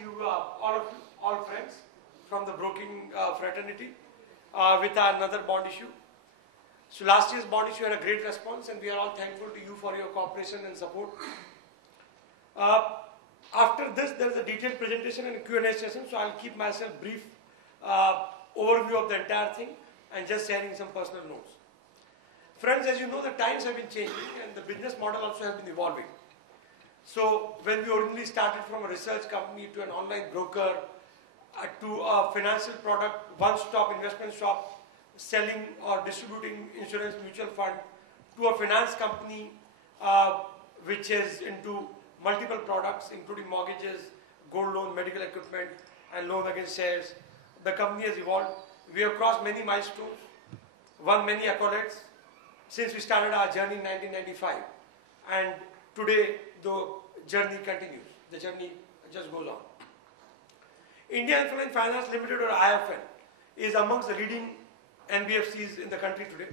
you, all friends from the broking fraternity with another bond issue. So last year's bond issue had a great response, and we are all thankful to you for your cooperation and support. After this, there is a detailed presentation and a Q&A session, so I'll keep myself brief overview of the entire thing and just sharing some personal notes. Friends, as you know, the times have been changing and the business model also has been evolving. So when we originally started from a research company to an online broker to a financial product, one-stop investment shop, selling or distributing insurance mutual fund, to a finance company which is into multiple products including mortgages, gold loan, medical equipment and loan against shares. The company has evolved. We have crossed many milestones, won many accolades since we started our journey in 1995, and today the journey continues. The journey just goes on. IIFL Finance Limited, or IIFL, is amongst the leading NBFCs in the country today.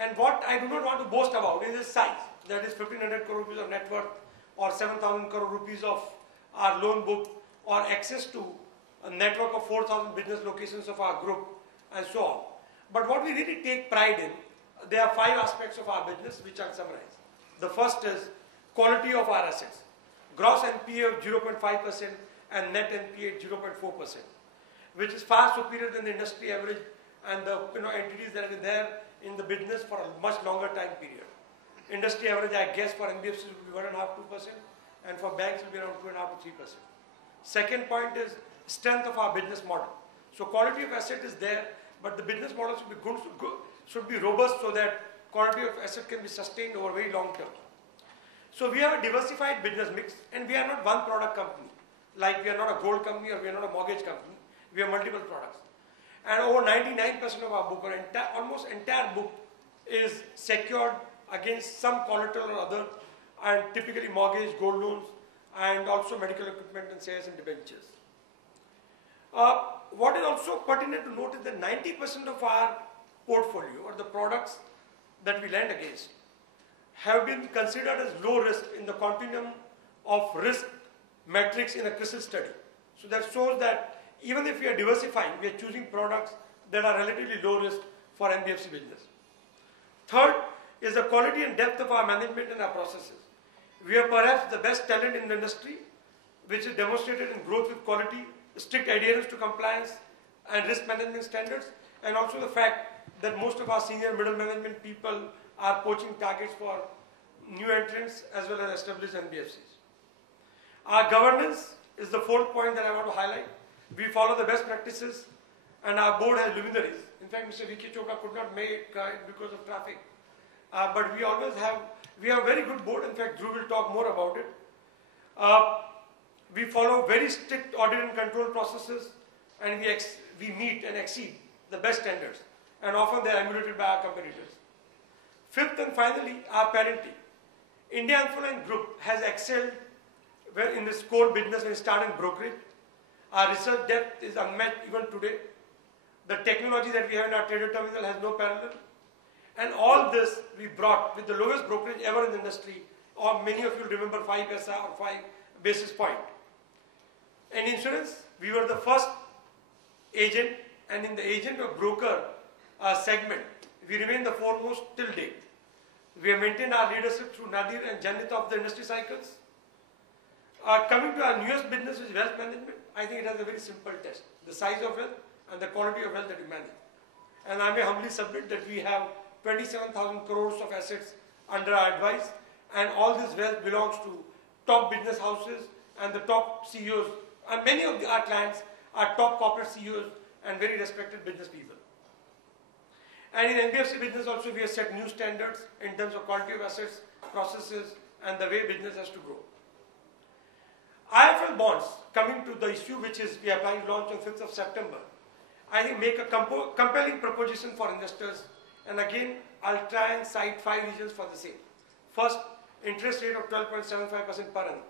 And what I do not want to boast about is its size. That is 1,500 crore rupees of net worth, or 7,000 crore rupees of our loan book, or access to a network of 4,000 business locations of our group, and so on. But what we really take pride in, there are 5 aspects of our business which I'll summarize. The first is quality of our assets. Gross NPA of 0.5% and net NPA at 0.4%, which is far superior than the industry average and the entities that have been there in the business for a much longer time period. Industry average, I guess, for NBFCs will be 1.5–2%, and for banks will be around 2.5–3%. Second point is strength of our business model. So quality of asset is there, but the business model should be good, should be robust, so that quality of asset can be sustained over very long term. So we have a diversified business mix, and we are not one product company. Like we are not a gold company or we are not a mortgage company. We have multiple products. And over 99% of our book, or almost entire book, is secured against some collateral or other, and typically mortgage, gold loans, and also medical equipment and shares and debentures. What is also pertinent to note is that 90% of our portfolio, or the products that we lend against, have been considered as low risk in the continuum of risk metrics in a CRISIL study. So that shows that even if we are diversifying, we are choosing products that are relatively low risk for NBFC business. Third is the quality and depth of our management and our processes. We are perhaps the best talent in the industry, which is demonstrated in growth with quality, strict adherence to compliance and risk management standards, and also the fact that most of our senior middle management people are poaching targets for new entrants as well as established NBFCs. Our governance is the fourth point that I want to highlight. We follow the best practices, and our board has luminaries. In fact, Mr. V.K. Chopra could not make it because of traffic. But we always have, we have a very good board. In fact, Drew will talk more about it. We follow very strict audit and control processes, and we meet and exceed the best standards, and often they are emulated by our competitors. Fifth and finally, our parenting. IIFL Group has excelled in its core business when starting brokerage. Our research depth is unmatched even today. The technology that we have in our trader terminal has no parallel. And all this we brought with the lowest brokerage ever in the industry, or many of you remember 5 paisa or 5 basis point. In insurance, we were the first agent, and in the agent or broker segment, we remain the foremost till date. We have maintained our leadership through Nadir and Janit of the industry cycles. Coming to our newest business, which is wealth management, I think it has a very simple test: the size of wealth and the quality of wealth that we manage. And I may humbly submit that we have 27,000 crores of assets under our advice, and all this wealth belongs to top business houses and the top CEOs. And many of our clients are top corporate CEOs and very respected business people. And in NBFC business also, we have set new standards in terms of quality of assets, processes, and the way business has to grow. IIFL bonds, coming to the issue which is we are planning to launch on 5th of September, I think make a compelling proposition for investors. And again, I'll try and cite 5 reasons for the same. First, interest rate of 12.75% per annum.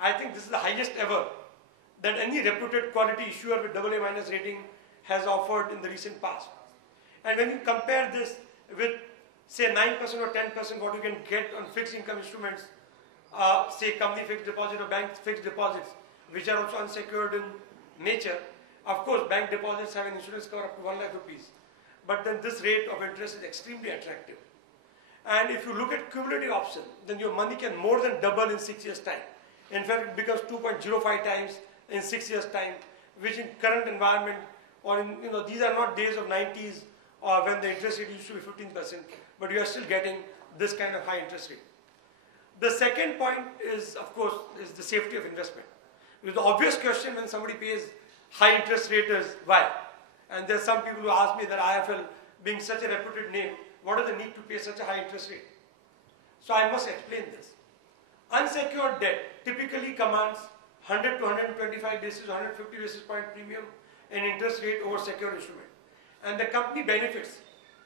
I think this is the highest ever that any reputed quality issuer with AA- rating has offered in the recent past. And when you compare this with, say, 9% or 10% what you can get on fixed income instruments, say company fixed deposit or bank fixed deposits, which are also unsecured in nature. Of course, bank deposits have an insurance cover up to 1 lakh rupees. But then this rate of interest is extremely attractive. And if you look at cumulative option, then your money can more than double in 6 years' time. In fact, it becomes 2.05 times in 6 years' time, which in current environment, or in, these are not days of 90s or when the interest rate used to be 15%, but you are still getting this kind of high interest rate. The second point is, of course, is the safety of investment. Because the obvious question when somebody pays high interest rate is why? And there are some people who ask me that IIFL, being such a reputed name, what is the need to pay such a high interest rate? So I must explain this. Unsecured debt typically commands 100 to 125 basis, 150 basis point premium in interest rate over secured instrument. And the company benefits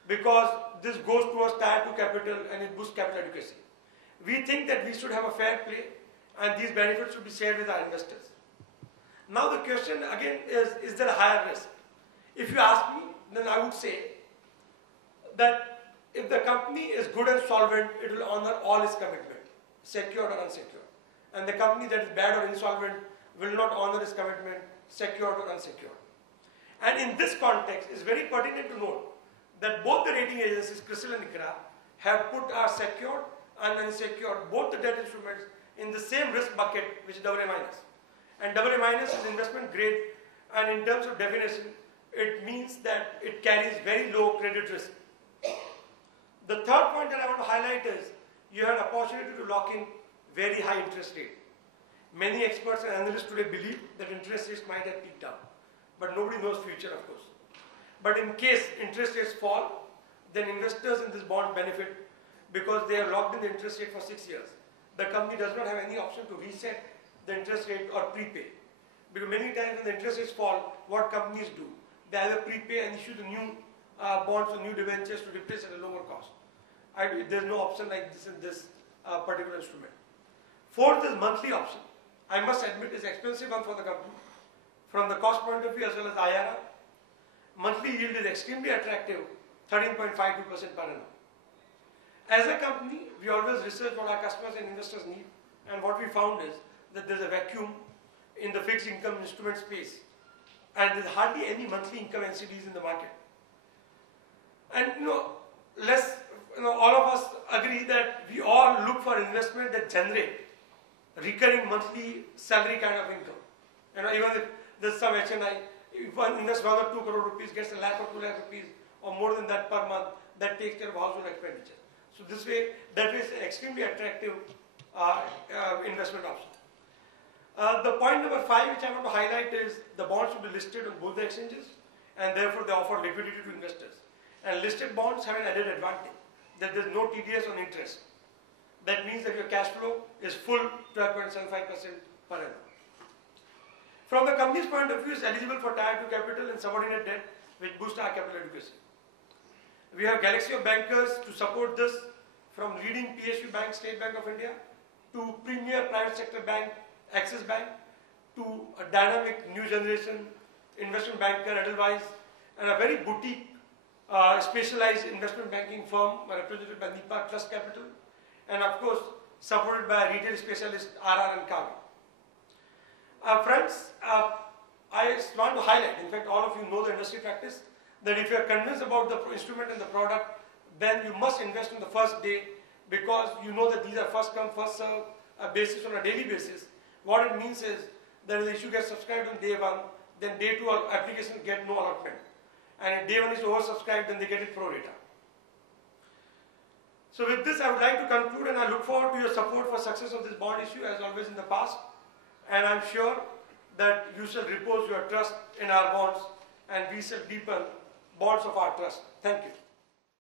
because this goes towards tier 2 capital and it boosts capital adequacy. We think that we should have a fair play and these benefits should be shared with our investors. Now the question again is there a higher risk? If you ask me, then I would say that if the company is good and solvent, it will honor all its commitment, secured or unsecured. And the company that is bad or insolvent will not honor its commitment, secured or unsecured. And in this context, it's very pertinent to note that both the rating agencies, CRISIL and ICRA, have put our secured and unsecured, both the debt instruments, in the same risk bucket, which is AA-. And AA- is investment grade, and in terms of definition, it means that it carries very low credit risk. The third point that I want to highlight is you have an opportunity to lock in very high interest rate. Many experts and analysts today believe that interest rates might have peaked out, but nobody knows future, of course. But in case interest rates fall, then investors in this bond benefit because they are locked in the interest rate for 6 years. The company does not have any option to reset the interest rate or prepay. Because many times when the interest rates fall, what companies do? They either prepay and issue the new bonds or new debentures to replace at a lower cost. There's no option like this in this particular instrument. Fourth is monthly option. I must admit it's expensive one for the company. From the cost point of view as well as IRR, monthly yield is extremely attractive, 13.52% per annum. As a company, we always research what our customers and investors need, and what we found is that there's a vacuum in the fixed income instrument space, and there's hardly any monthly income NCDs in the market. And all of us agree that we all look for investment that generate recurring monthly salary kind of income. Even if there's some HNI, if one invests 1 or 2 crore rupees, gets a lakh or 2 lakh rupees, or more than that per month, that takes care of household expenditure. So this way, that is an extremely attractive investment option. The point number 5 which I want to highlight is the bonds should be listed on both the exchanges, and therefore they offer liquidity to investors. And listed bonds have an added advantage that there is no TDS on interest. That means that your cash flow is full 12.75% per annum. From the company's point of view, it's eligible for tier 2 capital and subordinate debt, which boosts our capital adequacy. We have galaxy of bankers to support this, from leading PSU bank, State Bank of India, to premier private sector bank, Axis Bank, to a dynamic new generation investment banker, Edelweiss, and a very boutique specialized investment banking firm represented by Nipa Trust Capital, and of course supported by a retail specialist RR and Kavi. Friends, I want to highlight, in fact all of you know the industry practice, that if you are convinced about the instrument and the product, then you must invest on the first day, because you know that these are first come first serve basis on a daily basis. What it means is that if the issue gets subscribed on day 1, then day 2 applications get no allotment. And if day 1 is oversubscribed, then they get it pro rata. So with this, I would like to conclude, and I look forward to your support for success of this bond issue as always in the past. And I'm sure that you shall repose your trust in our bonds, and we shall deepen bonds of our trust. Thank you.